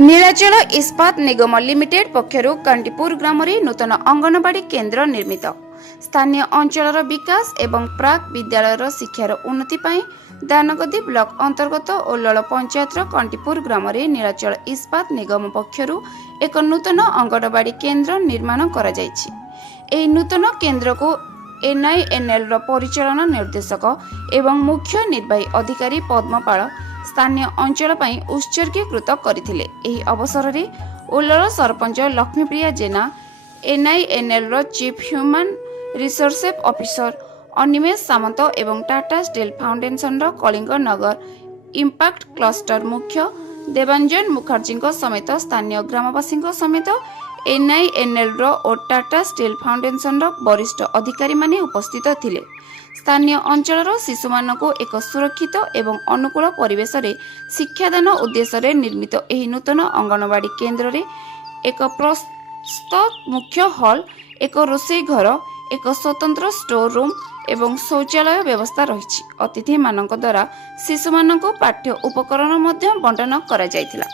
नीलाचल इस्पात निगम लिमिटेड पक्षर कांटीपुर ग्राम नूतन अंगनवाड़ी केन्द्र निर्मित। स्थानीय अंचल विकास एवं प्राक विद्यालय शिक्षार उन्नति दानगदी ब्लॉक अंतर्गत ओल्लल पंचायत कांटीपुर ग्राम नीलाचल इस्पात निगम पक्षर एक नूतन अंगनवाड़ी केन्द्र निर्माण करा जायछि। एही नूतन केन्द्र को NINL परिचालन निर्देशक एवं मुख्य निर्वाही अधिकारी पद्मपाल स्थानीय अंचल उत्सर्गीकृत करथिले। एही अवसर रे ओल्लल sarpanch Laxmipriya Jena, NINL chief human resource officer Animesh Samant एवं Tata steel foundation Kalinga Nagar impact cluster मुख्य देवांजन मुखर्जी समेत स्थानीय ग्रामवासी समेत NINL और टाटा स्टील फाउंडेशन वरिष्ठ अधिकारी माने उपस्थित थिले। स्थानीय अंचल शिशु मानक एक सुरक्षित एवं अनुकूल परिवेश रे शिक्षादान उद्देश्य निर्मित एही नूतन अंगनवाड़ी केन्द्र रे एक प्रस्तुत मुख्य हॉल, एक रोषेई घर, एक स्वतंत्र स्टोर रूम एवं शौचालय व्यवस्था रही। अतिथि मानक द्वारा शिशु मानक पाठ्य उपकरण बंटन करा जायतिला।